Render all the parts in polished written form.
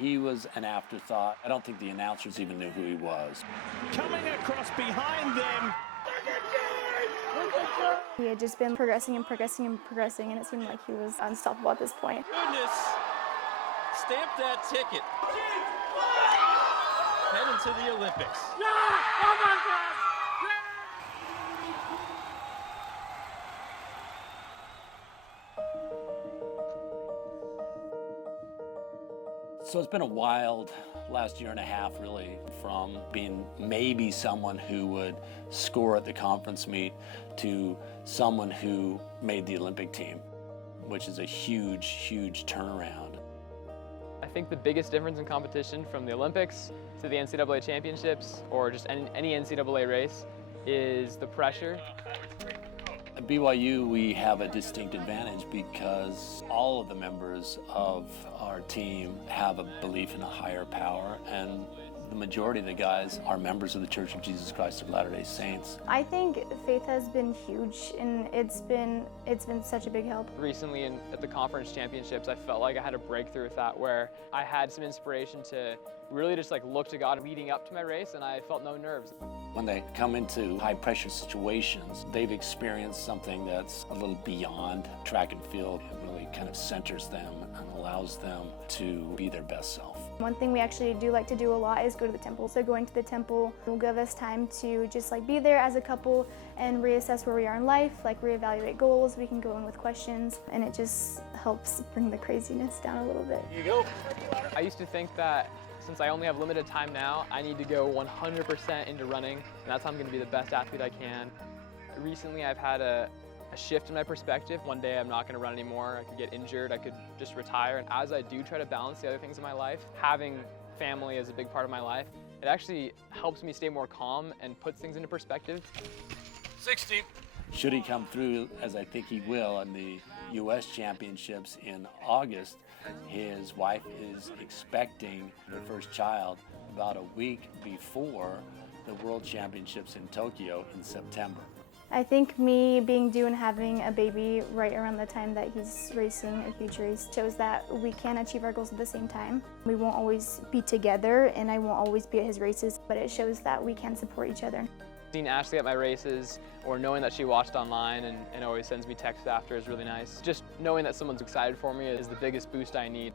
He was an afterthought. I don't think the announcers even knew who he was. Coming across behind them. He had just been progressing and progressing and progressing, and it seemed like he was unstoppable at this point. Goodness, stamp that ticket. Head into the Olympics. Yeah! Oh my God! So it's been a wild last year and a half, really, from being maybe someone who would score at the conference meet to someone who made the Olympic team, which is a huge, huge turnaround. I think the biggest difference in competition from the Olympics to the NCAA championships or just any NCAA race is the pressure. At BYU, we have a distinct advantage because all of the members of our team have a belief in a higher power, and the majority of the guys are members of the Church of Jesus Christ of Latter-day Saints. I think faith has been huge, and it's been such a big help. Recently at the conference championships, I felt like I had a breakthrough with that, where I had some inspiration to really just look to God leading up to my race, and I felt no nerves. When they come into high-pressure situations, they've experienced something that's a little beyond track and field. It really kind of centers them and allows them to be their best self. One thing we actually do like to do a lot is go to the temple. So going to the temple will give us time to just be there as a couple and reassess where we are in life, reevaluate goals. We can go in with questions, and it just helps bring the craziness down a little bit. Here you go. I used to think that since I only have limited time now, I need to go 100% into running, and that's how I'm going to be the best athlete I can. Recently, I've had a shift in my perspective. One day I'm not going to run anymore. I could get injured. I could just retire. And as I do try to balance the other things in my life, having family is a big part of my life. It actually helps me stay more calm and puts things into perspective. 60. Should he come through, as I think he will, in the U.S. Championships in August, his wife is expecting her first child about a week before the World Championships in Tokyo in September. I think me being due and having a baby right around the time that he's racing a huge race shows that we can achieve our goals at the same time. We won't always be together, and I won't always be at his races, but it shows that we can support each other. Seeing Ashley at my races, or knowing that she watched online and always sends me texts after, is really nice. Just knowing that someone's excited for me is the biggest boost I need.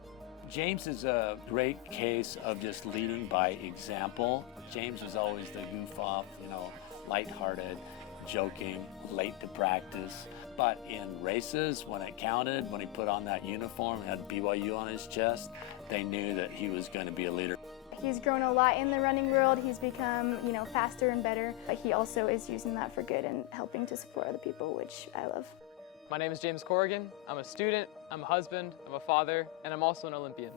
James is a great case of just leading by example. James was always the goof off, lighthearted, joking, late to practice. But in races, when it counted, when he put on that uniform and had BYU on his chest, they knew that he was going to be a leader. He's grown a lot in the running world. He's become, faster and better, but he also is using that for good and helping to support other people, which I love. My name is James Corrigan. I'm a student, I'm a husband, I'm a father, and I'm also an Olympian.